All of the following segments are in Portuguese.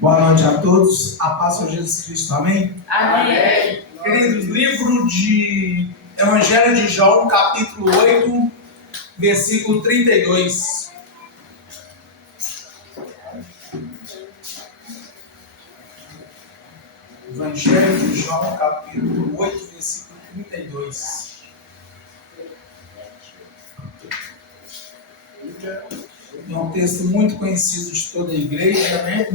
Boa noite a todos. A paz de Jesus Cristo. Amém? Amém. Queridos, livro de Evangelho de João, capítulo 8, versículo 32. Evangelho de João, capítulo 8, versículo 32. É um texto muito conhecido de toda a igreja, né?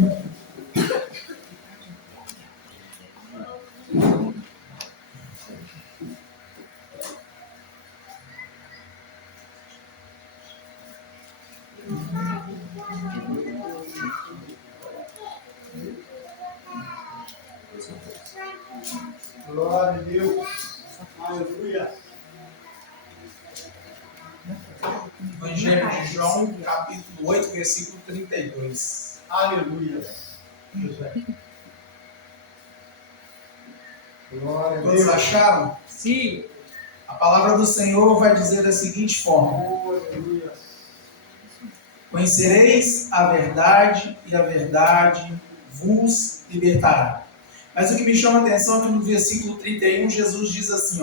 Glória a Deus. Aleluia. Evangelho de João, capítulo 8, versículo 32. Aleluia. Glória a Todos Deus. acharam? Sim. A palavra do Senhor vai dizer da seguinte forma: Aleluia. conhecereis a verdade e a verdade vos libertará. Mas o que me chama a atenção é que no versículo 31 Jesus diz assim,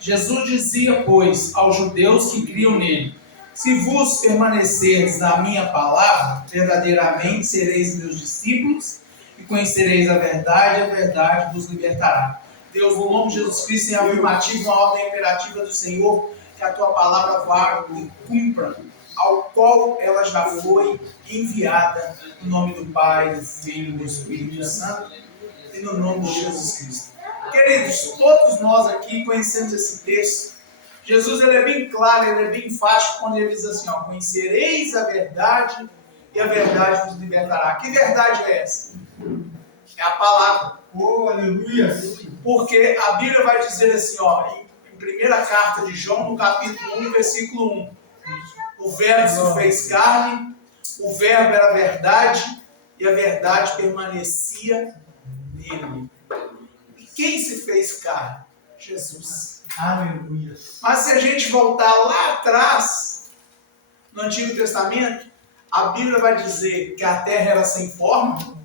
Jesus dizia, pois, aos judeus que criam nele: se vos permanecerdes na minha palavra, verdadeiramente sereis meus discípulos e conhecereis a verdade vos libertará. Deus, no nome de Jesus Cristo, em afirmativo, uma ordem imperativa do Senhor, que a tua palavra vá e cumpra, ao qual ela já foi enviada, no nome do Pai, do Filho e do Espírito Santo, e no nome de Jesus Cristo. Queridos, todos nós aqui conhecemos esse texto. Jesus ele é bem claro, ele é bem enfático quando ele diz assim, conhecereis a verdade e a verdade vos libertará. Que verdade é essa? É a palavra. Oh, aleluia. Porque a Bíblia vai dizer assim, em primeira carta de João, no capítulo 1, versículo 1. O verbo se fez carne, o verbo era a verdade, e a verdade permanecia nele. E quem se fez carne? Jesus. Aleluia. Mas se a gente voltar lá atrás, no Antigo Testamento, a Bíblia vai dizer que a terra era sem forma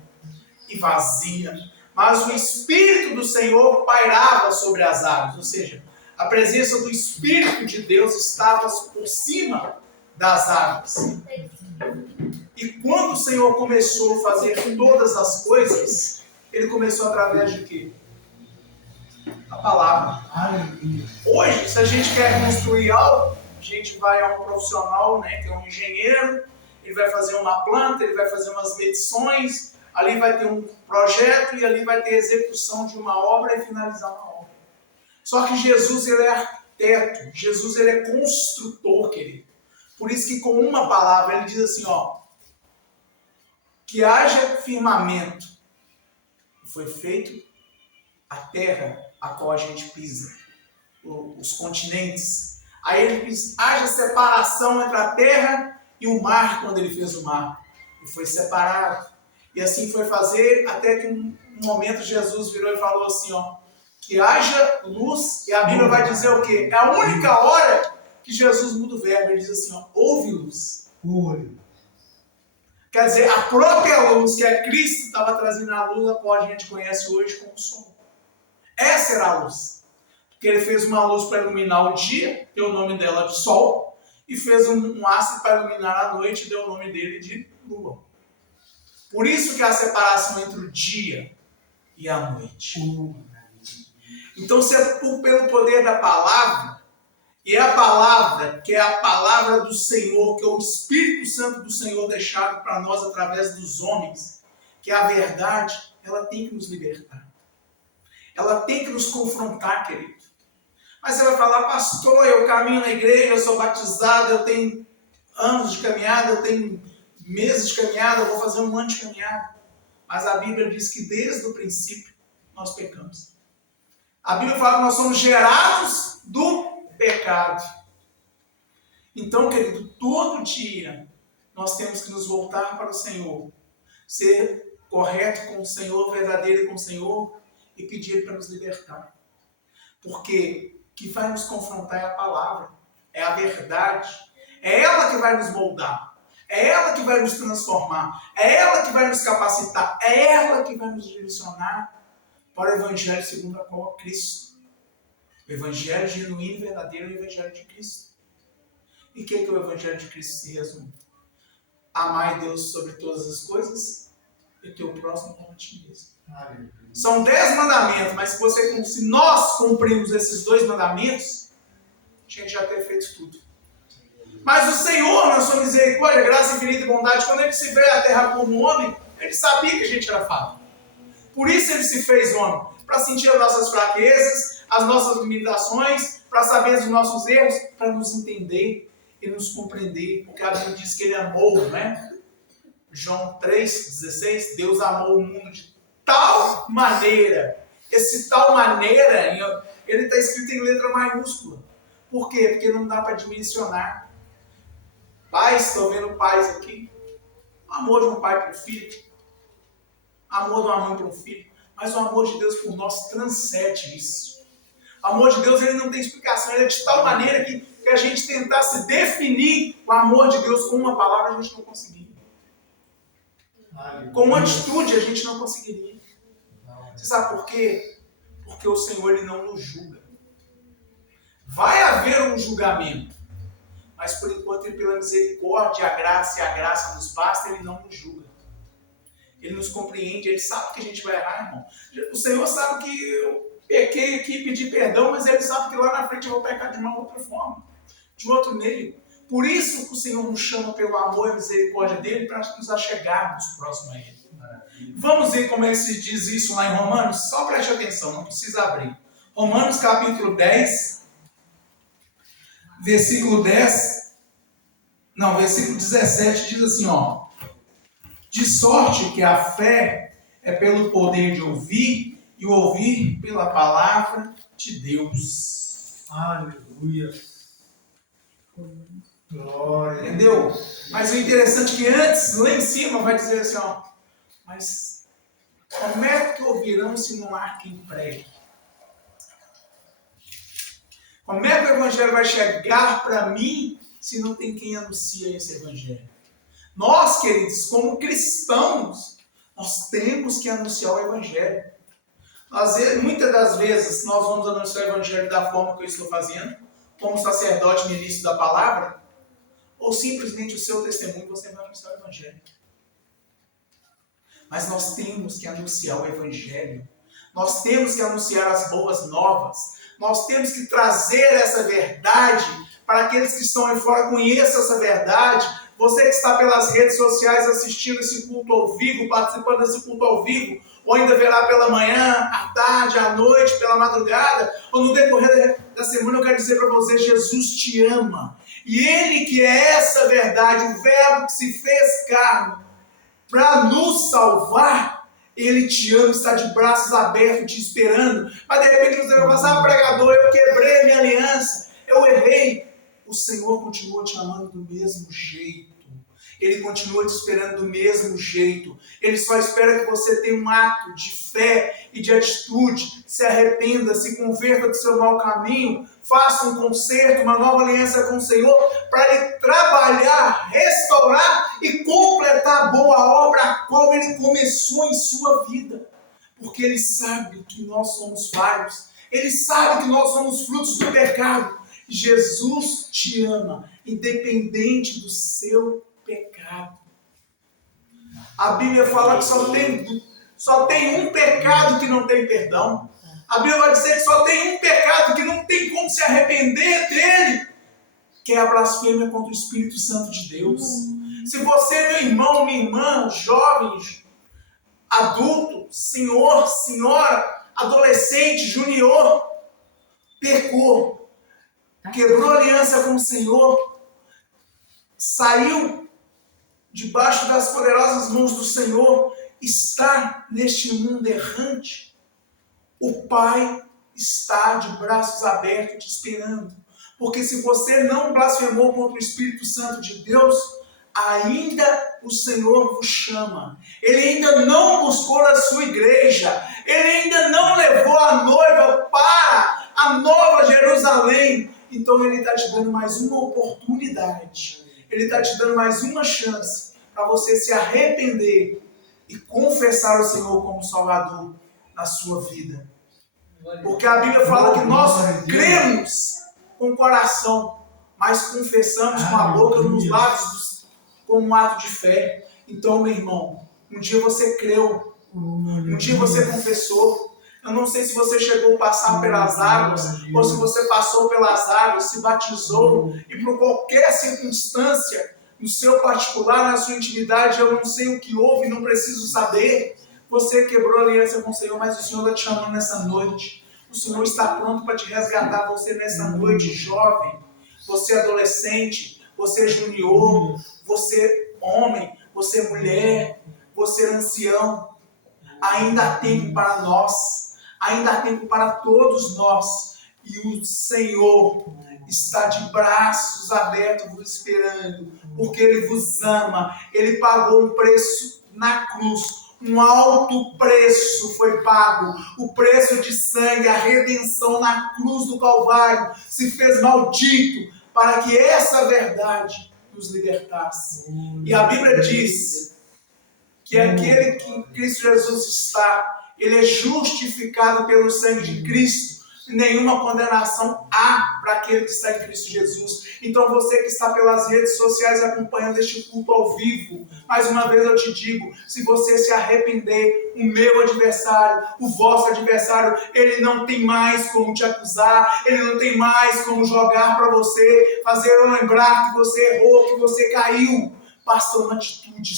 e vazia, mas o Espírito do Senhor pairava sobre as águas, ou seja, a presença do Espírito de Deus estava por cima das águas. E quando o Senhor começou a fazer todas as coisas, ele começou através de quê? A palavra. Aleluia. Hoje, se a gente quer construir algo, a gente vai a um profissional, que é um engenheiro, ele vai fazer uma planta, ele vai fazer umas medições, ali vai ter um projeto e ali vai ter execução de uma obra e finalizar uma obra. Só que Jesus, ele é arquiteto, Jesus, ele é construtor, querido. Por isso que com uma palavra, ele diz assim, que haja firmamento. Foi feito a terra a qual a gente pisa, os continentes. Aí ele diz, haja separação entre a terra e o mar, quando ele fez o mar. E foi separado. E assim foi fazer, até que um momento Jesus virou e falou assim, que haja luz, e a Bíblia vai dizer o quê? É a única hora que Jesus muda o verbo, ele diz assim, houve luz. Quer dizer, a própria luz, que é Cristo, estava trazendo a luz, a qual a gente conhece hoje como sol. Essa era a luz. Porque ele fez uma luz para iluminar o dia, deu o nome dela de sol, e fez um astro para iluminar a noite, deu o nome dele de lua. Por isso que há a separação entre o dia e a noite. Então, se é pelo poder da palavra, e é a palavra, que é a palavra do Senhor, que é o Espírito Santo do Senhor deixado para nós através dos homens, que é a verdade, ela tem que nos libertar. Ela tem que nos confrontar, querido. Mas você vai falar, pastor, eu caminho na igreja, eu sou batizado, eu tenho anos de caminhada, eu tenho meses de caminhada, eu vou fazer um ano de caminhada. Mas a Bíblia diz que desde o princípio nós pecamos. A Bíblia fala que nós somos gerados do pecado. Então, querido, todo dia nós temos que nos voltar para o Senhor, ser correto com o Senhor, verdadeiro com o Senhor e pedir para nos libertar. Porque o que vai nos confrontar é a palavra, é a verdade, é ela que vai nos moldar, É ela que vai nos transformar. É ela que vai nos capacitar. É ela que vai nos direcionar para o Evangelho segundo a qual Cristo. O Evangelho genuíno e verdadeiro é o Evangelho de Cristo. E o que é o Evangelho de Cristo se resume? Amar Deus sobre todas as coisas e o teu próximo como a ti mesmo. São 10 mandamentos, mas se nós cumprirmos esses 2 mandamentos, a gente já ter feito tudo. Mas o Senhor, na sua misericórdia, graça infinita e bondade, quando Ele se veio à terra como homem, Ele sabia que a gente era falho. Por isso Ele se fez homem, para sentir as nossas fraquezas, as nossas limitações, para saber os nossos erros, para nos entender e nos compreender. Porque a Bíblia diz que Ele amou, né? João 3,16, Deus amou o mundo de tal maneira. Esse tal maneira, ele está escrito em letra maiúscula. Por quê? Porque não dá para dimensionar. Pais, estão vendo pais aqui? O amor de um pai para um filho. O amor de uma mãe para um filho. Mas o amor de Deus por nós transcende isso. O amor de Deus, ele não tem explicação. Ele é de tal maneira que a gente tentasse definir o amor de Deus com uma palavra, a gente não conseguiria. Com uma atitude, a gente não conseguiria. Você sabe por quê? Porque o Senhor, ele não nos julga. Vai haver um julgamento. Mas por enquanto, Ele, pela misericórdia, a graça nos basta, Ele não nos julga. Ele nos compreende, Ele sabe que a gente vai errar, irmão. O Senhor sabe que eu pequei aqui e pedi perdão, mas Ele sabe que lá na frente eu vou pecar de uma outra forma, de outro meio. Por isso que o Senhor nos chama pelo amor e a misericórdia dEle para nos achegarmos próximo a Ele. Vamos ver como é que se diz isso lá em Romanos? Só preste atenção, não precisa abrir. Romanos capítulo 10, versículo 17 diz assim, ó. De sorte que a fé é pelo poder de ouvir e o ouvir pela palavra de Deus. Aleluia. Glória. Entendeu? Mas o interessante é que antes, lá em cima, vai dizer assim, ó. Mas como é que ouvirão se não há quem pregue? Como é que o Evangelho vai chegar para mim se não tem quem anuncia esse Evangelho? Nós, queridos, como cristãos, nós temos que anunciar o Evangelho. Muitas das vezes nós vamos anunciar o Evangelho da forma que eu estou fazendo, como sacerdote ministro da palavra, ou simplesmente o seu testemunho você vai anunciar o Evangelho. Mas nós temos que anunciar o Evangelho. Nós temos que anunciar as boas novas. Nós temos que trazer essa verdade para aqueles que estão aí fora, conheçam essa verdade. Você que está pelas redes sociais assistindo esse culto ao vivo, participando desse culto ao vivo, ou ainda verá pela manhã, à tarde, à noite, pela madrugada, ou no decorrer da semana, eu quero dizer para você, Jesus te ama. E Ele que é essa verdade, o Verbo que se fez carne, para nos salvar, Ele te ama, está de braços abertos, te esperando. Mas de repente você vai falar, pregador, eu quebrei minha aliança, eu errei. O Senhor continua te amando do mesmo jeito. Ele continua te esperando do mesmo jeito. Ele só espera que você tenha um ato de fé e de atitude. Se arrependa, se converta do seu mau caminho, faça um conserto, uma nova aliança com o Senhor, para Ele trabalhar, restaurar e completar a boa obra a qual Ele começou em sua vida. Porque Ele sabe que nós somos falhos. Ele sabe que nós somos frutos do pecado. Jesus te ama, independente do seu pecado. A Bíblia fala que só tem um pecado que não tem perdão. A Bíblia vai dizer que só tem um pecado que não tem como se arrepender dele, que é a blasfêmia contra o Espírito Santo de Deus. Se você, meu irmão, minha irmã, jovem, adulto, senhor, senhora, adolescente, junior, pecou, quebrou aliança com o Senhor, saiu debaixo das poderosas mãos do Senhor, está neste mundo errante, o Pai está de braços abertos te esperando. Porque se você não blasfemou contra o Espírito Santo de Deus, ainda o Senhor vos chama. Ele ainda não buscou a sua igreja. Ele ainda não levou a noiva para a nova Jerusalém. Então Ele está te dando mais uma oportunidade. Ele está te dando mais uma chance para você se arrepender e confessar o Senhor como Salvador na sua vida. Porque a Bíblia fala que nós cremos com o coração, mas confessamos com a boca, nos lábios, como um ato de fé. Então, meu irmão, um dia você creu, um dia você confessou. Eu não sei se você chegou a passar pelas águas, ou se você passou pelas águas, se batizou, e por qualquer circunstância, no seu particular, na sua intimidade, eu não sei o que houve, não preciso saber. Você quebrou a aliança com o Senhor, mas o Senhor está te chamando nessa noite. O Senhor está pronto para te resgatar você nessa noite, jovem. Você adolescente, você junior, você homem, você mulher, você ancião. Ainda há tempo para nós, ainda há tempo para todos nós. E o Senhor está de braços abertos vos esperando, porque Ele vos ama. Ele pagou um preço na cruz. Um alto preço foi pago, o preço de sangue, a redenção na cruz do Calvário se fez maldito para que essa verdade nos libertasse. E a Bíblia diz que aquele que em Cristo Jesus está, ele é justificado pelo sangue de Cristo. Nenhuma condenação há para aquele que está em Cristo Jesus. Então você que está pelas redes sociais acompanhando este culto ao vivo, mais uma vez eu te digo, se você se arrepender, o meu adversário, o vosso adversário, ele não tem mais como te acusar, ele não tem mais como jogar para você, fazer lembrar que você errou, que você caiu. Basta uma atitude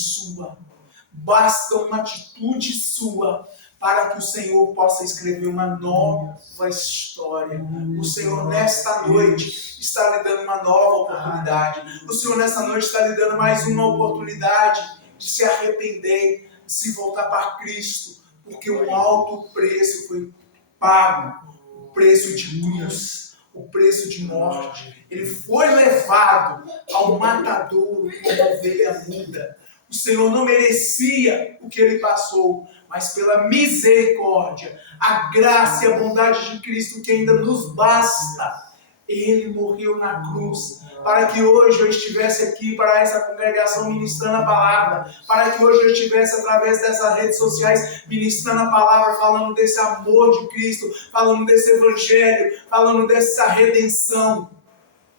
sua, para que o Senhor possa escrever uma nova história. O Senhor nesta noite está lhe dando uma nova oportunidade. O Senhor nesta noite está lhe dando mais uma oportunidade de se arrepender, de se voltar para Cristo, porque um alto preço foi pago, o preço de cruz, o preço de morte. Ele foi levado ao matadouro como ovelha muda. O Senhor não merecia o que ele passou, mas pela misericórdia, a graça e a bondade de Cristo que ainda nos basta, ele morreu na cruz, para que hoje eu estivesse aqui para essa congregação ministrando a palavra, para que hoje eu estivesse através dessas redes sociais ministrando a palavra, falando desse amor de Cristo, falando desse evangelho, falando dessa redenção,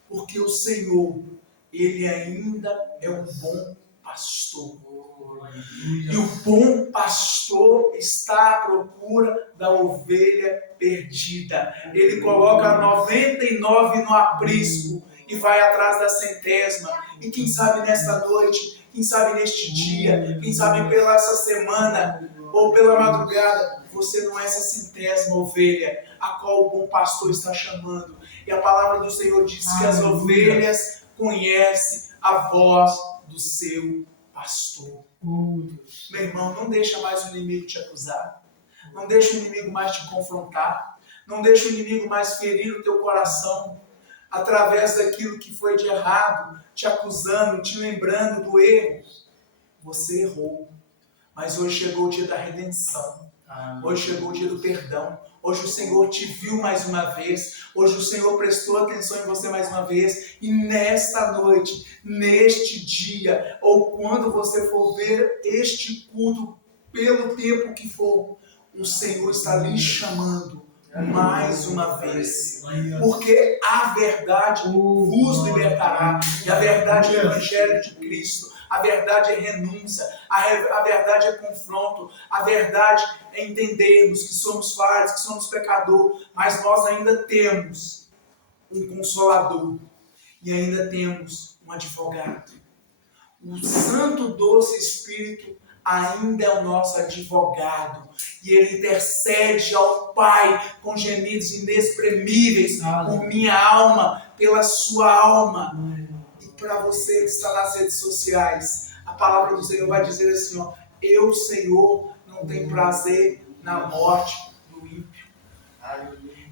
porque o Senhor, ele ainda é um bom pastor. E o bom pastor está à procura da ovelha perdida. Ele coloca 99 no aprisco e vai atrás da centésima. E quem sabe nesta noite, quem sabe neste dia, quem sabe pela essa semana ou pela madrugada, você não é essa centésima ovelha a qual o bom pastor está chamando. E a palavra do Senhor diz que as ovelhas conhecem a voz do seu pastor. Meu irmão, não deixa mais o inimigo te acusar. Não deixa o inimigo mais te confrontar. Não deixa o inimigo mais ferir o teu coração através daquilo que foi de errado, te acusando, te lembrando do erro. Você errou. Mas hoje chegou o dia da redenção. Hoje chegou o dia do perdão. Hoje o Senhor te viu mais uma vez. Hoje o Senhor prestou atenção em você mais uma vez. E nesta noite, neste dia, ou quando você for ver este culto, pelo tempo que for, o Senhor está lhe chamando mais uma vez. Porque a verdade vos libertará. E a verdade é o Evangelho de Cristo. A verdade é renúncia, a verdade é confronto, a verdade é entendermos que somos falhos, que somos pecadores, mas nós ainda temos um consolador e ainda temos um advogado. O Santo Doce Espírito ainda é o nosso advogado e ele intercede ao Pai com gemidos inexprimíveis por minha alma, pela sua alma. Para você que está nas redes sociais, a palavra do Senhor vai dizer assim, ó, eu, Senhor, não tenho prazer na morte do ímpio.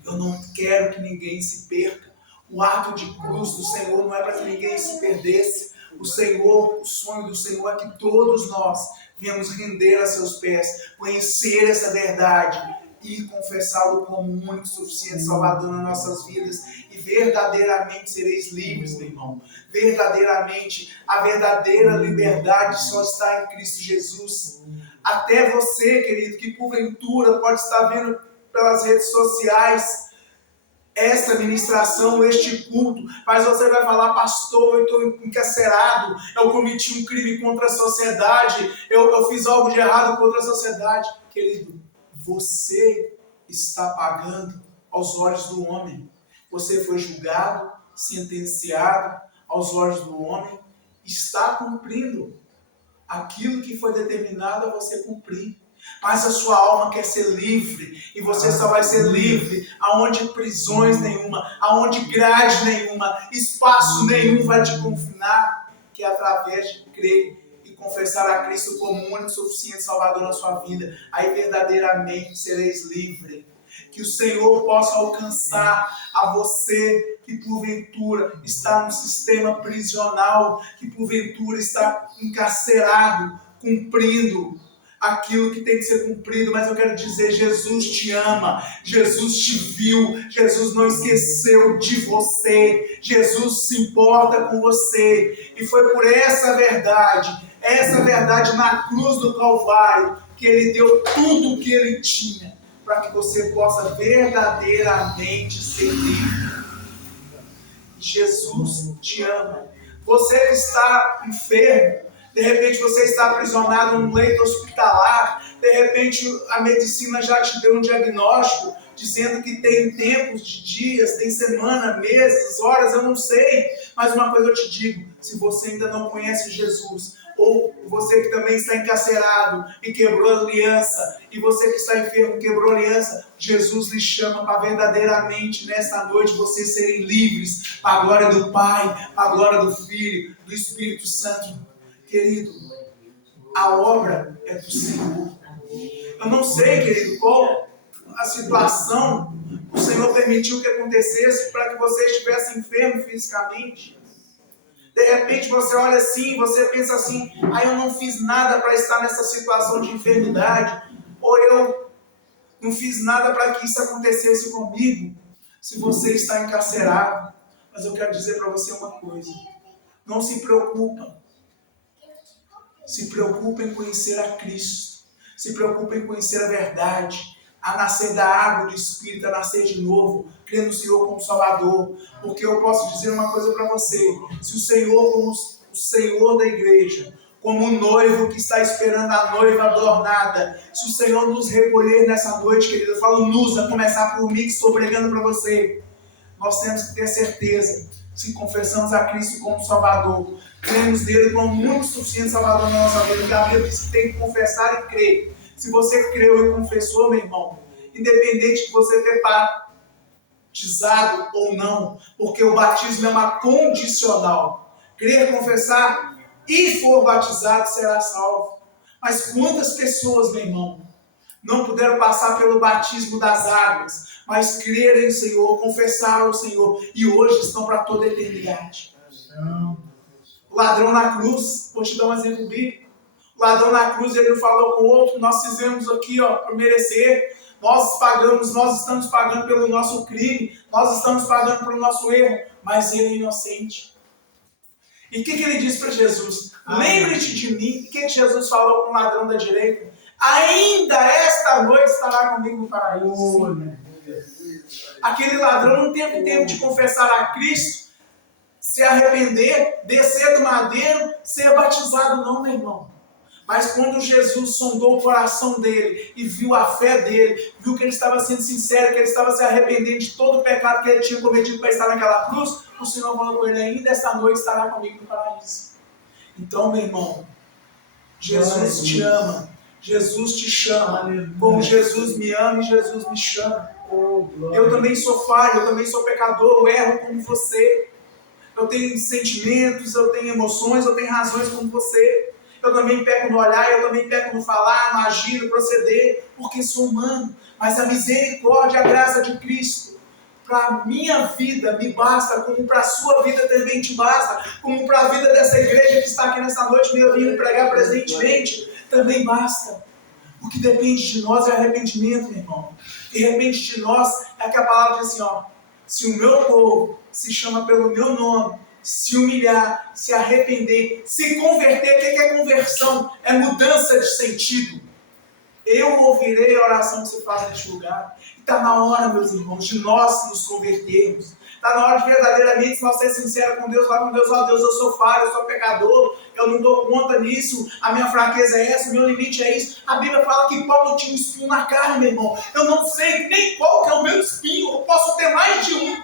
Eu não quero que ninguém se perca. O ato de cruz do Senhor não é para que ninguém se perdesse. O sonho do Senhor é que todos nós venhamos render a seus pés, conhecer essa verdade e confessá-lo como um único, suficiente Salvador nas nossas vidas, e verdadeiramente sereis livres, meu irmão. Verdadeiramente, a verdadeira liberdade só está em Cristo Jesus. Até você, querido, que porventura pode estar vendo pelas redes sociais esta ministração, este culto, mas você vai falar: pastor, eu estou encarcerado, eu cometi um crime contra a sociedade, eu fiz algo de errado contra a sociedade. Querido, você está pagando aos olhos do homem. Você foi julgado, sentenciado aos olhos do homem, está cumprindo aquilo que foi determinado a você cumprir. Mas a sua alma quer ser livre, e você só vai ser livre aonde prisões nenhuma, aonde grade nenhuma, espaço nenhum vai te confinar, que é através de crer e confessar a Cristo como o único, suficiente Salvador na sua vida. Aí verdadeiramente sereis livres. Que o Senhor possa alcançar a você que porventura está no sistema prisional, que porventura está encarcerado, cumprindo aquilo que tem que ser cumprido. Mas eu quero dizer: Jesus te ama, Jesus te viu, Jesus não esqueceu de você, Jesus se importa com você, e foi por essa verdade na cruz do Calvário, que Ele deu tudo o que Ele tinha, para que você possa verdadeiramente ser livre. Jesus te ama. Você que está enfermo, de repente você está aprisionado num leito hospitalar, de repente a medicina já te deu um diagnóstico, dizendo que tem tempos de dias, tem semana, meses, horas, eu não sei. Mas uma coisa eu te digo: se você ainda não conhece Jesus, ou você que também está encarcerado e quebrou a aliança, e você que está enfermo e quebrou a aliança, Jesus lhe chama para verdadeiramente nesta noite vocês serem livres, para a glória do Pai, para a glória do Filho, do Espírito Santo. Querido, a obra é do Senhor. Eu não sei, querido, qual a situação o Senhor permitiu que acontecesse para que você estivesse enfermo fisicamente. De repente você olha assim, você pensa assim: eu não fiz nada para estar nessa situação de enfermidade, ou eu não fiz nada para que isso acontecesse comigo. Se você está encarcerado, mas eu quero dizer para você uma coisa: não se preocupa. Se preocupa em conhecer a Cristo, se preocupa em conhecer a verdade, a nascer da água do Espírito, a nascer de novo, crer no Senhor como Salvador. Porque eu posso dizer uma coisa para você: se o Senhor, como o Senhor da igreja, como o noivo que está esperando a noiva adornada, se o Senhor nos recolher nessa noite, querido, eu falo nos, a começar por mim que estou pregando para você, nós temos que ter certeza, se confessamos a Cristo como Salvador, cremos nele como muito suficiente Salvador na nossa vida, porque a Bíblia diz que tem que confessar e crer. Se você creu e confessou, meu irmão, independente de você ter batizado ou não, porque o batismo é uma condicional. Crer, confessar e for batizado, será salvo. Mas quantas pessoas, meu irmão, não puderam passar pelo batismo das águas, mas crerem no Senhor, confessaram o Senhor, e hoje estão para toda a eternidade. O ladrão na cruz, vou te dar um exemplo bíblico. O ladrão na cruz, ele falou com o outro: nós fizemos aqui por merecer, nós estamos pagando pelo nosso crime, nós estamos pagando pelo nosso erro, mas ele é inocente. E o que ele disse para Jesus? Lembre-te de mim. O que Jesus falou com o ladrão da direita? Ainda esta noite estará comigo no paraíso. Aquele ladrão não teve tempo de confessar a Cristo, se arrepender, descer do madeiro, ser batizado, não, meu irmão. Mas quando Jesus sondou o coração dele e viu a fé dele, viu que ele estava sendo sincero, que ele estava se arrependendo de todo o pecado que ele tinha cometido para estar naquela cruz, o Senhor falou com ele: ainda esta noite estará comigo no paraíso. Então, meu irmão, Jesus te ama, Jesus te chama, como Jesus me ama e Jesus me chama. Eu também sou falho, eu também sou pecador, eu erro como você. Eu tenho sentimentos, eu tenho emoções, eu tenho razões como você. Eu também peco no olhar, eu também peco no falar, no agir, no proceder, porque sou humano. Mas a misericórdia e a graça de Cristo, para a minha vida me basta, como para a sua vida também te basta, como para a vida dessa igreja que está aqui nessa noite, me ouvindo pregar presentemente, também basta. O que depende de nós é arrependimento, meu irmão. O que depende de nós é que a palavra diz assim, ó, se o meu povo se chama pelo meu nome, se humilhar, se arrepender, se converter. O que é conversão? É mudança de sentido. Eu ouvirei a oração que você faz neste lugar. Está na hora, meus irmãos, de nós nos convertermos. Está na hora de verdadeiramente nós ser sinceros com Deus. Falar com Deus, ó Deus, eu sou falho, eu sou pecador, eu não dou conta nisso, a minha fraqueza é essa, o meu limite é isso. A Bíblia fala que Paulo tinha um espinho na carne, meu irmão. Eu não sei nem qual que é o meu espinho, eu posso ter mais de um.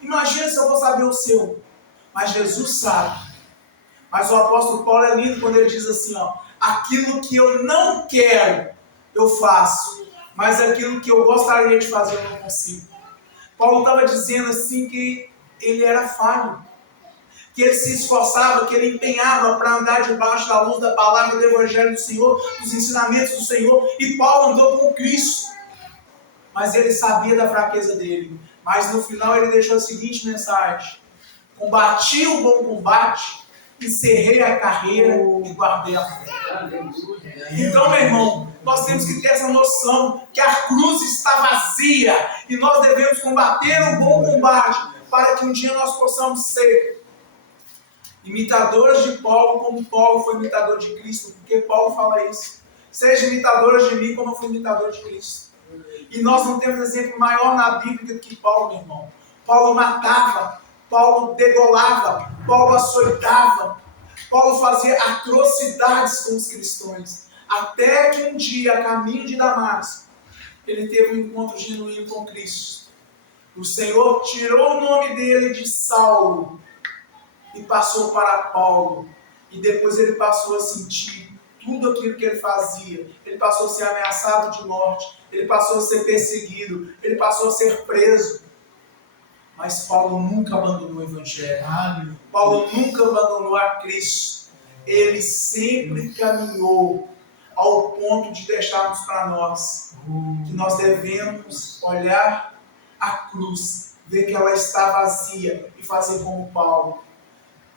Imagina se eu vou saber o seu. Mas Jesus sabe. Mas o apóstolo Paulo é lindo quando ele diz assim, ó, aquilo que eu não quero, eu faço, mas aquilo que eu gostaria de fazer eu não consigo. Paulo estava dizendo assim que ele era falho, que ele se esforçava, que ele empenhava para andar debaixo da luz da palavra do Evangelho do Senhor, dos ensinamentos do Senhor, e Paulo andou com Cristo, mas ele sabia da fraqueza dele. Mas no final ele deixou a seguinte mensagem: combati o bom combate, encerrei a carreira e guardei a fé. Então, meu irmão, nós temos que ter essa noção que a cruz está vazia e nós devemos combater o bom combate para que um dia nós possamos ser imitadores de Paulo, como Paulo foi imitador de Cristo, porque Paulo fala isso. Seja imitadores de mim como eu fui imitador de Cristo. E nós não temos exemplo maior na Bíblia do que Paulo, meu irmão. Paulo matava, Paulo degolava, Paulo açoitava, Paulo fazia atrocidades com os cristãos, até que um dia, a caminho de Damasco, ele teve um encontro genuíno com Cristo. O Senhor tirou o nome dele de Saulo e passou para Paulo, e depois ele passou a sentir tudo aquilo que ele fazia. Ele passou a ser ameaçado de morte, ele passou a ser perseguido, ele passou a ser preso. Mas Paulo nunca abandonou o Evangelho. Paulo nunca abandonou a Cristo. Ele sempre caminhou ao ponto de deixarmos para nós que nós devemos olhar a cruz, ver que ela está vazia e fazer como Paulo.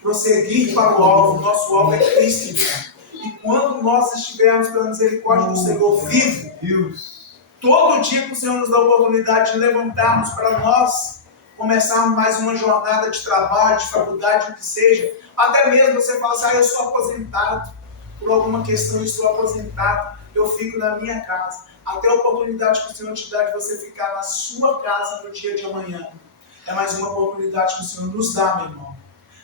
Prosseguir para o alvo. Nosso alvo é Cristo. E quando nós estivermos pela misericórdia do Senhor vivo, todo dia que o Senhor nos dá a oportunidade de levantarmos para nós, começarmos mais uma jornada de trabalho, de faculdade, o que seja, até mesmo você fala assim, eu sou aposentado, por alguma questão eu estou aposentado, eu fico na minha casa. Até a oportunidade que o Senhor te dá de você ficar na sua casa no dia de amanhã, é mais uma oportunidade que o Senhor nos dá, meu irmão,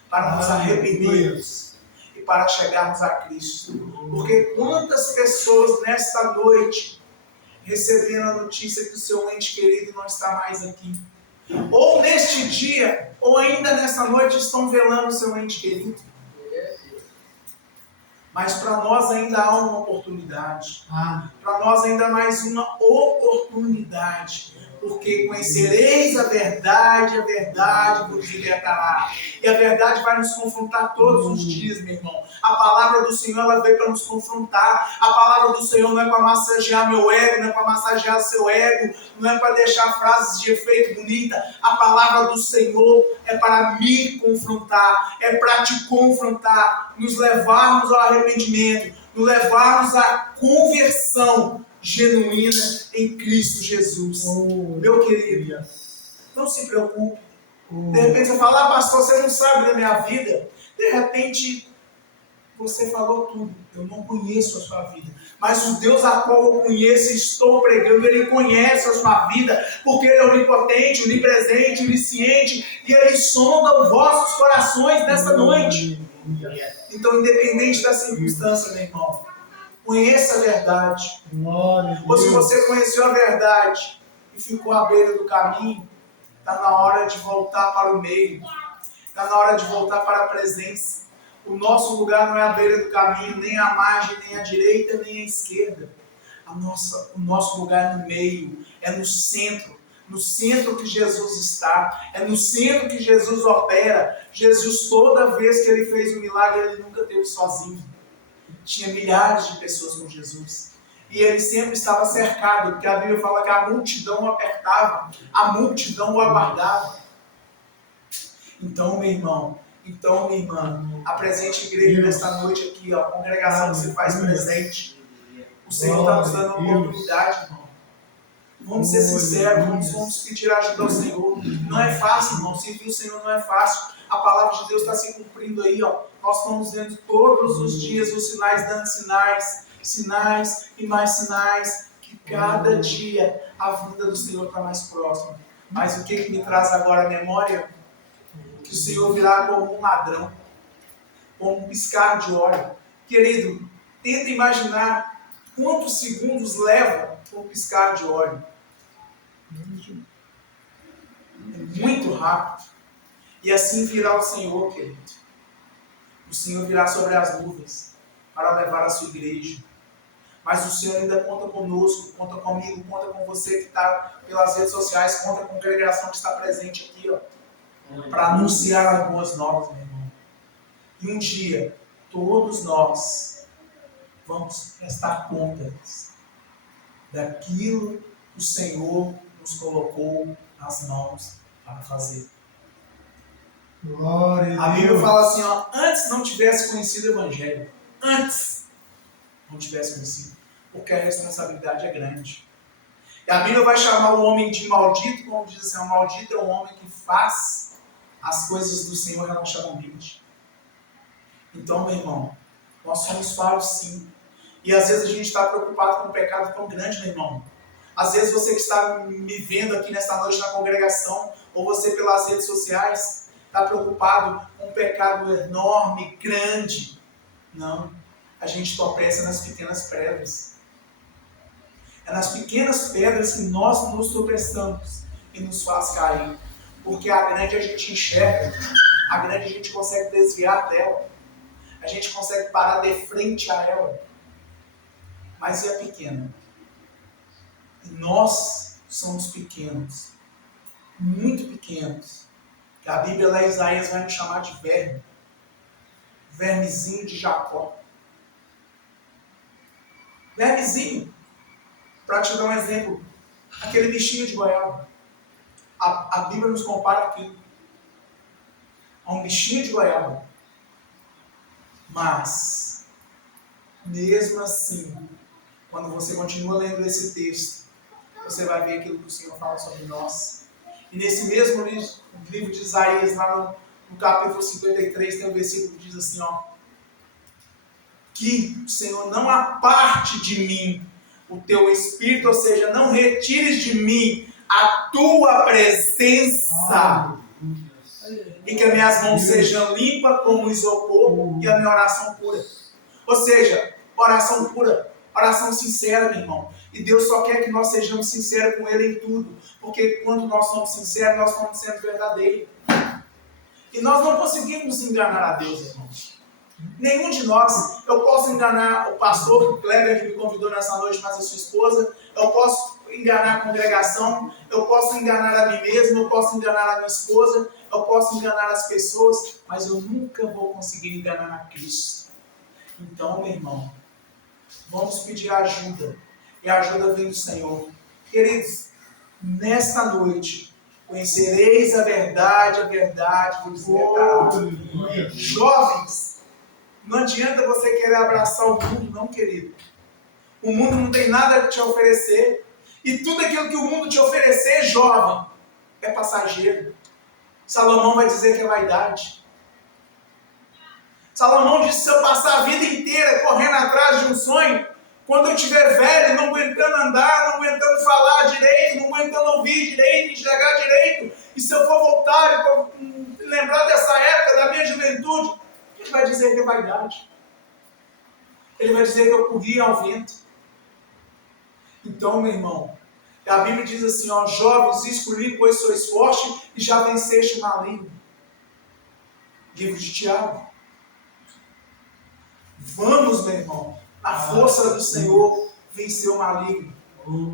para nos arrependermos e para chegarmos a Cristo. Porque quantas pessoas nesta noite receberam a notícia que o seu ente querido não está mais aqui, ou neste dia, ou ainda nesta noite estão velando o seu ente querido. Mas para nós ainda há uma oportunidade. Para nós ainda há mais uma oportunidade. Porque conhecereis a verdade vos libertará. E a verdade vai nos confrontar todos os dias, meu irmão. A palavra do Senhor, ela veio para nos confrontar. A palavra do Senhor não é para massagear meu ego, não é para massagear seu ego, não é para deixar frases de efeito bonita. A palavra do Senhor é para me confrontar, é para te confrontar, nos levarmos ao arrependimento, nos levarmos à conversão genuína em Cristo Jesus. Meu querido, não se preocupe. De repente você fala, pastor, você não sabe da minha vida. De repente você falou tudo. Eu não conheço a sua vida. Mas o Deus a qual eu conheço e estou pregando, Ele conhece a sua vida. Porque Ele é onipotente, onipresente, onisciente. E Ele sonda os vossos corações nesta noite. Então, independente da circunstância, meu irmão, conheça a verdade. Ou se você conheceu a verdade e ficou à beira do caminho, está na hora de voltar para o meio. Está na hora de voltar para a presença. O nosso lugar não é à beira do caminho, nem à margem, nem à direita, nem à esquerda. O nosso lugar é no meio, é no centro. No centro que Jesus está. É no centro que Jesus opera. Jesus, toda vez que Ele fez um milagre, Ele nunca esteve sozinho. Tinha milhares de pessoas com Jesus. E Ele sempre estava cercado, porque a Bíblia fala que a multidão o apertava, a multidão o aguardava. Então, meu irmão, minha irmã, a presente igreja nesta noite aqui, ó, a congregação que se faz presente, O Senhor está nos dando uma oportunidade, irmão. Vamos ser sinceros, vamos pedir ajuda ao Senhor. Não é fácil, irmão. Servir o Senhor não é fácil. A palavra de Deus está se cumprindo aí, ó. Nós estamos vendo todos os dias os sinais dando sinais, sinais e mais sinais, que cada dia a vinda do Senhor está mais próxima. Mas o que me traz agora a memória? Que o Senhor virá como um ladrão, como um piscar de olho. Querido, tenta imaginar quantos segundos leva um piscar de olho. É muito rápido. E assim virá o Senhor, querido. O Senhor virá sobre as nuvens para levar a sua igreja. Mas o Senhor ainda conta conosco, conta comigo, conta com você que está pelas redes sociais, conta com a congregação que está presente aqui, ó, para anunciar as boas novas, meu irmão. E um dia, todos nós vamos prestar contas daquilo que o Senhor nos colocou nas mãos para fazer. Glória A Bíblia fala assim, ó, antes não tivesse conhecido o Evangelho. Antes não tivesse conhecido. Porque a responsabilidade é grande. E a Bíblia vai chamar o homem de maldito, como diz assim, o maldito é um homem que faz as coisas do Senhor relaxadamente. Então, meu irmão, nós somos falhos sim. E às vezes a gente está preocupado com um pecado tão grande, meu irmão. Às vezes você que está me vendo aqui nesta noite na congregação, ou você pelas redes sociais, está preocupado com um pecado enorme, grande. Não. A gente tropeça nas pequenas pedras. É nas pequenas pedras que nós nos tropeçamos e nos faz cair. Porque a grande a gente enxerga, a grande a gente consegue desviar dela, a gente consegue parar de frente a ela. Mas e a pequena? E nós somos pequenos, muito pequenos. Que a Bíblia lá em Isaías vai nos chamar de verme, vermezinho de Jacó. Vermezinho. Para te dar um exemplo, aquele bichinho de goiaba. A Bíblia nos compara aquilo a um bichinho de goiaba. Mas, mesmo assim, quando você continua lendo esse texto, você vai ver aquilo que o Senhor fala sobre nós. E nesse mesmo livro de Isaías, lá no capítulo 53, tem um versículo que diz assim, ó, que o Senhor não aparte de mim o teu espírito, ou seja, não retires de mim a tua presença. E que as minhas mãos sejam limpas como isopor e a minha oração pura. Ou seja, oração pura, oração sincera, meu irmão. E Deus só quer que nós sejamos sinceros com Ele em tudo. Porque quando nós somos sinceros, nós estamos sendo verdadeiros. E nós não conseguimos enganar a Deus, irmãos. Nenhum de nós. Eu posso enganar o pastor Kleber, que me convidou nessa noite, mas a sua esposa. Eu posso enganar a congregação. Eu posso enganar a mim mesmo. Eu posso enganar a minha esposa. Eu posso enganar as pessoas. Mas eu nunca vou conseguir enganar a Cristo. Então, meu irmão, vamos pedir ajuda. E a ajuda vem do Senhor. Queridos, nesta noite, conhecereis a verdade vos libertará. Jovens, não adianta você querer abraçar o mundo, não, querido. O mundo não tem nada a te oferecer. E tudo aquilo que o mundo te oferecer, jovem, é passageiro. Salomão vai dizer que é vaidade. Salomão disse, se eu passar a vida inteira correndo atrás de um sonho, quando eu estiver velho, não aguentando andar, não aguentando falar direito, não aguentando ouvir direito, enxergar direito, e se eu for voltar e lembrar dessa época, da minha juventude, ele vai dizer que é vaidade. Ele vai dizer que eu corri ao vento. Então, meu irmão, a Bíblia diz assim, ó, jovens, escolhi, pois sois forte e já venceste o maligno. Livro de Tiago. Vamos, meu irmão, a força do Senhor venceu o maligno.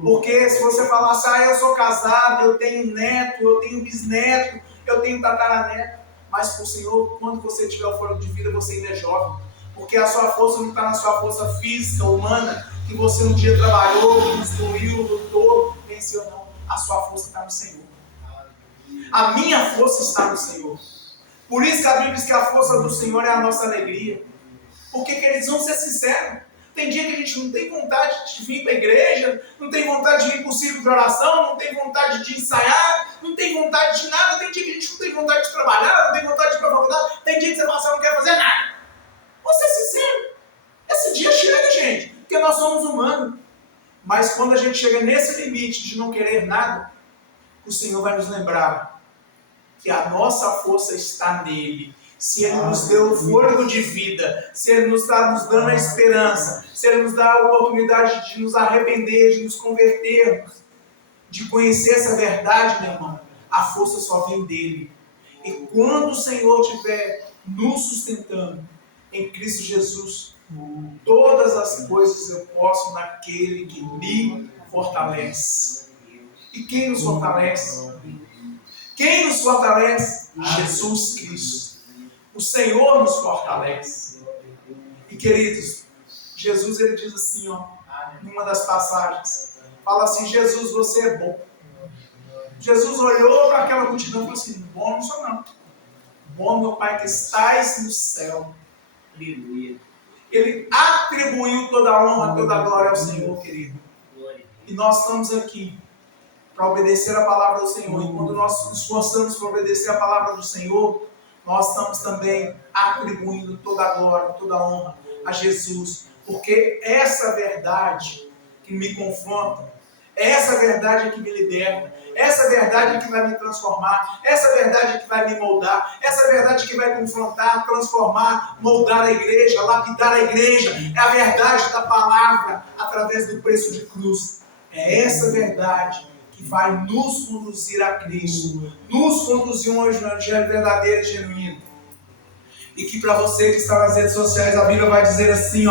Porque se você falar assim, eu sou casado, eu tenho neto, eu tenho bisneto, eu tenho tataraneto, mas para o Senhor, quando você tiver o fôlego de vida, você ainda é jovem. Porque a sua força não está na sua força física, humana, que você um dia trabalhou, construiu, lutou, venceu, não. A sua força está no Senhor. A minha força está no Senhor. Por isso que a Bíblia diz que a força do Senhor é a nossa alegria. Porque, queridos, vamos ser sinceros. Tem dia que a gente não tem vontade de vir para a igreja, não tem vontade de vir para o círculo de oração, não tem vontade de ensaiar, não tem vontade de nada. Tem dia que a gente não tem vontade de trabalhar, não tem vontade de ir para a faculdade. Tem dia que você passa e não quer fazer nada. Vou ser sincero. Esse dia chega, gente, porque nós somos humanos. Mas quando a gente chega nesse limite de não querer nada, o Senhor vai nos lembrar que a nossa força está nele. Se Ele nos deu o fôlego de vida, se Ele nos está nos dando a esperança, se Ele nos dá a oportunidade de nos arrepender, de nos convertermos, de conhecer essa verdade, meu irmão, a força só vem dele. E quando o Senhor estiver nos sustentando em Cristo Jesus, todas as coisas eu posso naquele que me fortalece. E quem nos fortalece? Quem nos fortalece? Jesus Cristo. O Senhor nos fortalece. E queridos, Jesus ele diz assim, numa das passagens, fala assim: Jesus, você é bom. Jesus olhou para aquela multidão e falou assim: bom não sou não. Bom, meu Pai que estais no céu. Aleluia. Ele atribuiu toda a honra, toda a glória ao Senhor, querido. E nós estamos aqui para obedecer a palavra do Senhor. E quando nós nos esforçamos para obedecer a palavra do Senhor, nós estamos também atribuindo toda a glória, toda a honra a Jesus. Porque essa verdade que me confronta, essa verdade que me liberta, essa verdade que vai me transformar, essa verdade que vai me moldar, essa verdade que vai confrontar, transformar, moldar a igreja, lapidar a igreja, é a verdade da palavra através do preço de cruz. É essa verdade que vai nos conduzir a Cristo, nos conduzir a um evangelho verdadeiro e genuíno. E que para você que está nas redes sociais, a Bíblia vai dizer assim,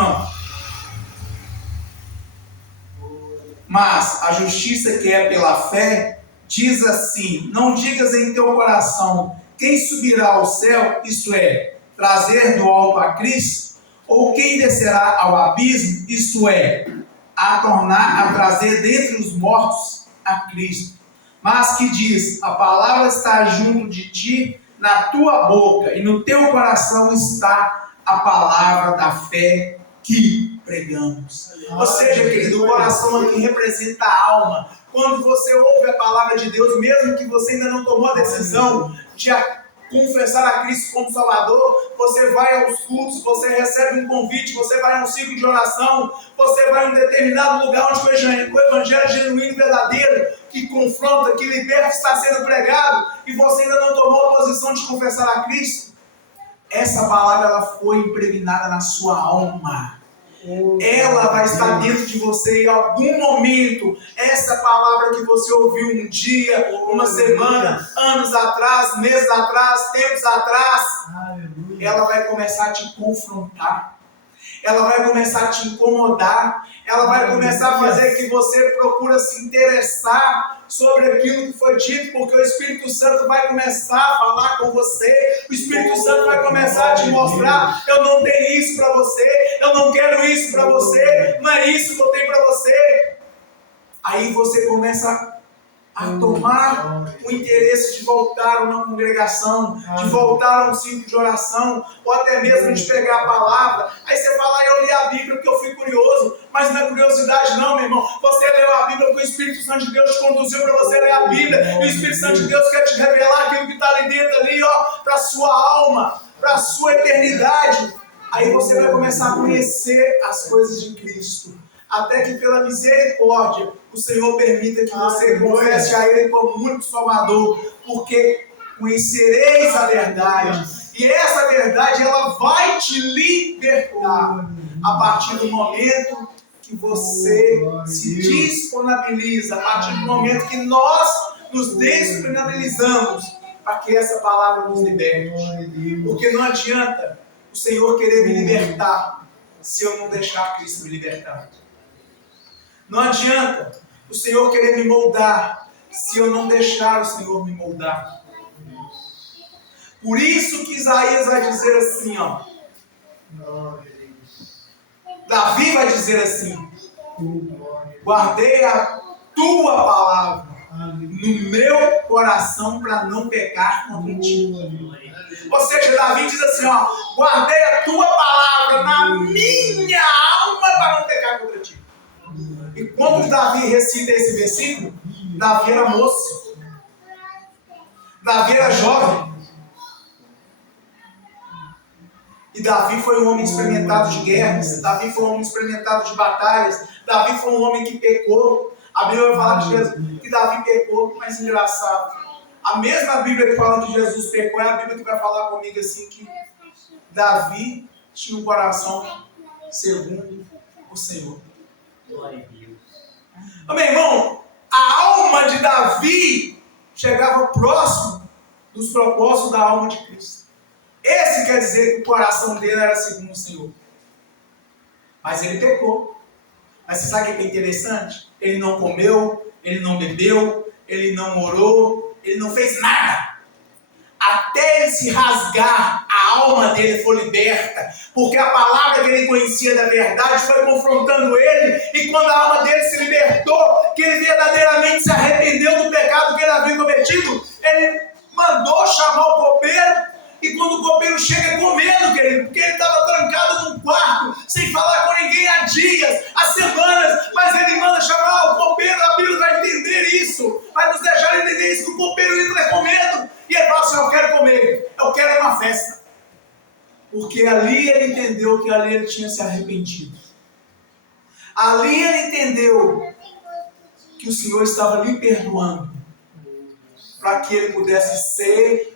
mas a justiça que é pela fé diz assim: não digas em teu coração, quem subirá ao céu, isto é, trazer do alto a Cristo, ou quem descerá ao abismo, isto é, a trazer dentre os mortos a Cristo. Mas que diz: a palavra está junto de ti, na tua boca, e no teu coração está a palavra da fé que pregamos. Ou seja, querido, o coração aqui representa a alma. Quando você ouve a palavra de Deus, mesmo que você ainda não tomou a decisão de confessar a Cristo como Salvador, você vai aos cultos, você recebe um convite, você vai a um ciclo de oração, você vai a um determinado lugar onde o evangelho genuíno e verdadeiro, que confronta, que liberta, está sendo pregado, e você ainda não tomou a posição de confessar a Cristo. Essa palavra ela foi impregnada na sua alma. Ela vai estar dentro de você em algum momento. Essa palavra que você ouviu um dia, uma semana, anos atrás, meses atrás, tempos atrás, ela vai começar a te confrontar. Ela vai começar a te incomodar. Ela vai começar a fazer que você procure se interessar sobre aquilo que foi dito, porque o Espírito Santo vai começar a falar com você. O Espírito Santo vai começar a te mostrar: eu não tenho isso para você, eu não quero isso para você, não é isso que eu tenho para você. Aí você começa a tomar o interesse de voltar a uma congregação, de voltar a um ciclo de oração, ou até mesmo de pegar a palavra. Aí você fala: eu li a Bíblia porque eu fui curioso. Mas não é curiosidade não, meu irmão. Você leu a Bíblia porque o Espírito Santo de Deus te conduziu para você ler a Bíblia. E o Espírito Santo de Deus quer te revelar aquilo que está ali dentro, ali, para a sua alma, para a sua eternidade. Aí você vai começar a conhecer as coisas de Cristo. Até que pela misericórdia o Senhor permita que você confesse a Ele como único Salvador, porque conhecereis a verdade, e essa verdade ela vai te libertar a partir do momento que você se disponibiliza, a partir do momento que nós nos disponibilizamos para que essa palavra nos liberte. Porque não adianta o Senhor querer me libertar se eu não deixar Cristo me libertar. Não adianta o Senhor querer me moldar se eu não deixar o Senhor me moldar. Por isso que Isaías vai dizer assim, Davi vai dizer assim: guardei a tua palavra no meu coração para não pecar contra ti. Ou seja, Davi diz assim, ó, guardei a tua palavra na minha alma para não pecar contra ti. E quando Davi recita esse versículo, Davi era moço. Davi era jovem. E Davi foi um homem experimentado de guerras. Davi foi um homem experimentado de batalhas. Davi foi um homem que pecou. A Bíblia vai falar que Davi pecou, mas engraçado. A mesma Bíblia que fala que Jesus pecou é a Bíblia que vai falar comigo assim que Davi tinha um coração segundo o Senhor. Glória a Deus. Meu irmão, a alma de Davi chegava próximo dos propósitos da alma de Cristo. Esse quer dizer que o coração dele era segundo o Senhor. Mas ele pecou. Mas você sabe o que é interessante? Ele não comeu, ele não bebeu, ele não orou, ele não fez nada. Até ele se rasgar, a alma dele foi liberta. Porque a palavra que ele conhecia da verdade foi confrontando ele. E quando a alma dele se libertou, que ele verdadeiramente se arrependeu do pecado que ele havia cometido, ele mandou chamar o copeiro. E quando o copeiro chega com medo, querido, porque ele estava trancado num quarto, sem falar com ninguém há dias, há semanas, mas ele manda chamar o copeiro. A Bíblia vai entender isso, vai nos deixar entender isso, que o copeiro entra com medo, e ele fala assim, eu quero comer, eu quero uma festa. Porque ali ele entendeu que ali ele tinha se arrependido. Ali ele entendeu que o Senhor estava lhe perdoando, para que ele pudesse ser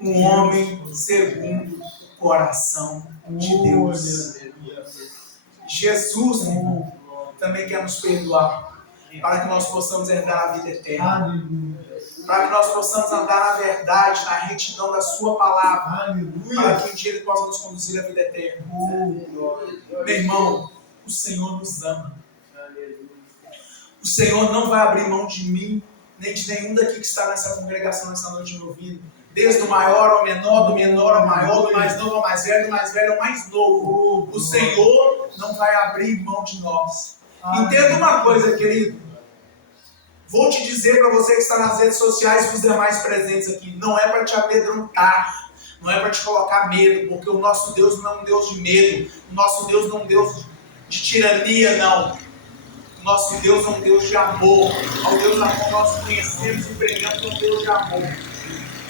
um homem segundo o coração de Deus. Jesus, irmão, também quer nos perdoar, para que nós possamos herdar a vida eterna. Para que nós possamos andar na verdade, na retidão da sua palavra. Para que um dia Ele possa nos conduzir à vida eterna. Meu irmão, o Senhor nos ama. O Senhor não vai abrir mão de mim, nem de nenhum daqui que está nessa congregação nessa noite me ouvindo. Desde o maior ao menor, do menor ao maior, do mais novo ao mais velho, do mais velho ao mais novo. O Senhor não vai abrir mão de nós. Entenda uma coisa, querido. Vou te dizer para você que está nas redes sociais e os demais presentes aqui. Não é para te amedrontar. Não é para te colocar medo. Porque o nosso Deus não é um Deus de medo. O nosso Deus não é um Deus de tirania, não. O nosso Deus é um Deus de amor. É o Deus a qual nós conhecemos e pregamos, um Deus de amor.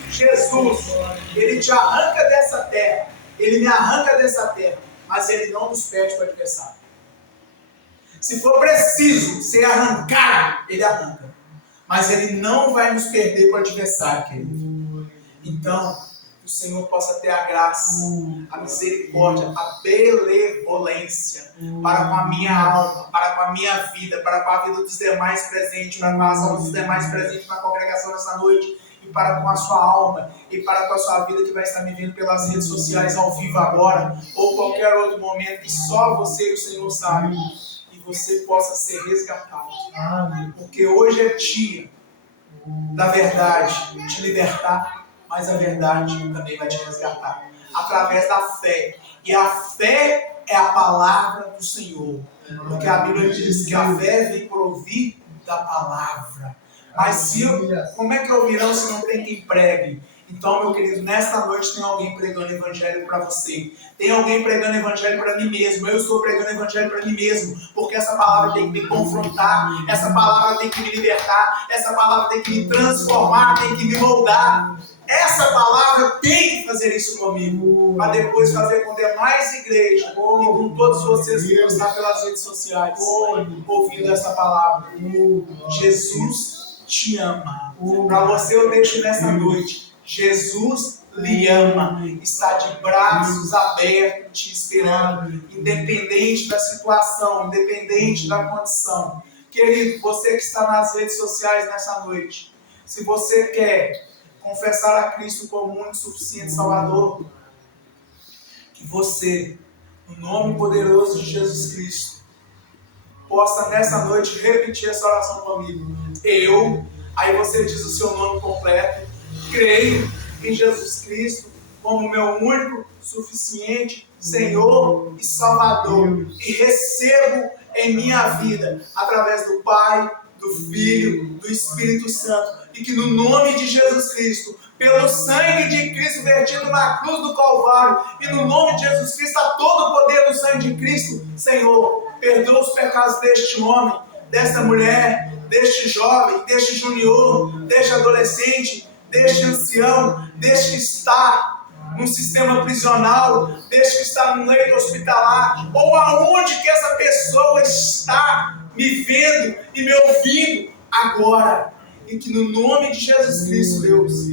Jesus, Ele te arranca dessa terra, Ele me arranca dessa terra, mas Ele não nos pede para o adversário. Se for preciso ser arrancado, Ele arranca, mas Ele não vai nos perder para o adversário, querido. Então, que o Senhor possa ter a graça, a misericórdia, a benevolência para com a minha alma, para com a minha vida, para com a vida dos demais presentes, para com as almas dos demais presentes na congregação nessa noite. E para com a sua alma, e para com a sua vida que vai estar me vendo pelas redes sociais ao vivo agora, ou qualquer outro momento, que só você e o Senhor sabem, e você possa ser resgatado. Porque hoje é dia da verdade te libertar, mas a verdade também vai te resgatar, através da fé. E a fé é a palavra do Senhor, porque a Bíblia diz que a fé vem por ouvir da palavra. Mas como é que ouvirão se não tem quem pregue? Então, meu querido, nesta noite tem alguém pregando evangelho para você. Tem alguém pregando evangelho para mim mesmo. Eu estou pregando evangelho para mim mesmo. Porque essa palavra tem que me confrontar. Essa palavra tem que me libertar. Essa palavra tem que me transformar. Tem que me moldar. Essa palavra tem que fazer isso comigo. Para depois fazer com demais igrejas. E com todos vocês que estão pelas redes sociais. Ouvindo essa palavra. Jesus te ama. Para você eu deixo nessa noite. Jesus lhe ama. Está de braços abertos te esperando. Independente da situação, independente da condição. Querido, você que está nas redes sociais nessa noite, se você quer confessar a Cristo como único e suficiente Salvador, que você, no nome poderoso de Jesus Cristo, possa nessa noite repetir essa oração comigo. Aí você diz o seu nome completo, creio em Jesus Cristo como meu único, suficiente Senhor e Salvador, e recebo em minha vida, através do Pai, do Filho, do Espírito Santo. E que no nome de Jesus Cristo, pelo sangue de Cristo vertido na cruz do Calvário, e no nome de Jesus Cristo, a todo o poder do sangue de Cristo, Senhor, perdoa os pecados deste homem, desta mulher, deste jovem, deste junior, deste adolescente, deste ancião, deste que está num sistema prisional, deste que está num leito hospitalar, ou aonde que essa pessoa está me vendo e me ouvindo agora. E que no nome de Jesus Cristo, Deus,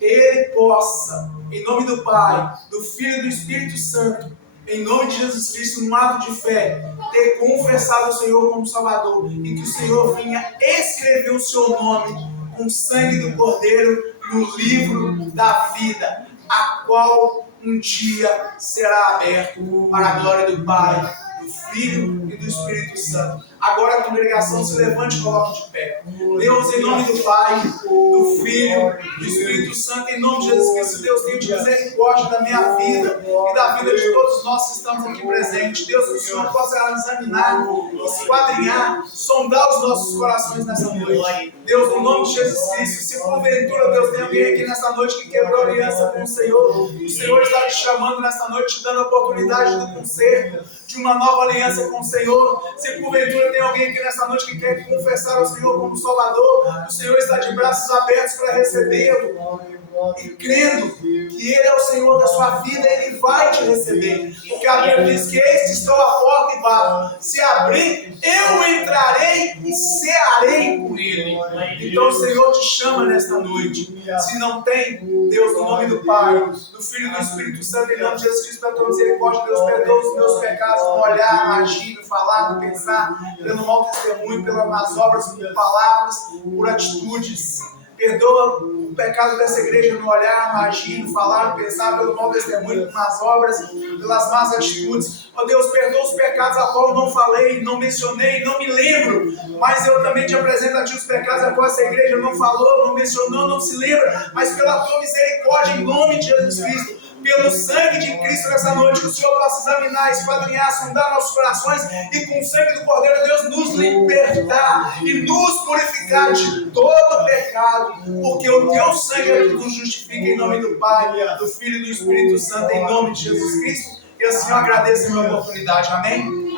Ele possa, em nome do Pai, do Filho e do Espírito Santo, em nome de Jesus Cristo, num ato de fé, ter confessado o Senhor como Salvador, e que o Senhor venha escrever o seu nome com o sangue do Cordeiro no livro da vida, a qual um dia será aberto para a glória do Pai, do Filho e do Espírito Santo. Agora a congregação se levante e coloque de pé. Deus, em nome do Pai, do Filho, do Espírito Santo, em nome de Jesus Cristo, Deus, tenha de misericórdia da minha vida e da vida de todos nós que estamos aqui presentes. Deus, que o Senhor possa examinar, esquadrinhar, sondar os nossos corações nessa noite. Deus, no nome de Jesus Cristo, se porventura, Deus, tem alguém aqui nessa noite que quebrou aliança com o Senhor está te chamando nessa noite, te dando a oportunidade do conserto, de uma nova aliança com o Senhor. Se porventura tem alguém aqui nessa noite que quer confessar ao Senhor como Salvador, o Senhor está de braços abertos para recebê-lo. E crendo que Ele é o Senhor da sua vida, Ele vai te receber. Porque a Bíblia diz que eis que estou à porta e bato. Se abrir, eu entrarei e cearei com Ele. Então o Senhor te chama nesta noite. Se não tem, Deus, no nome do Pai, do Filho e do Espírito Santo, em nome de Jesus Cristo, pela tua misericórdia, Deus, perdoa os meus pecados no olhar, no agir, no falar, no pensar, pelo mau testemunho, pelas más obras, por palavras, por atitudes. Perdoa o pecado dessa igreja no olhar, no agir, no falar, no pensar, pelo mau testemunho, por más obras, pelas más atitudes. Ó Deus, perdoa os pecados a qual eu não falei, não mencionei, não me lembro. Mas eu também te apresento a ti os pecados a qual essa igreja não falou, não mencionou, não se lembra. Mas pela tua misericórdia, em nome de Jesus Cristo, pelo sangue de Cristo nessa noite, que o Senhor possa examinar, esquadrinhar, sondar nossos corações e com o sangue do Cordeiro, Deus, nos libertar e nos purificar de todo pecado, porque o teu sangue é que nos justifica, em nome do Pai, do Filho e do Espírito Santo, em nome de Jesus Cristo. E assim eu agradeço a minha oportunidade, amém?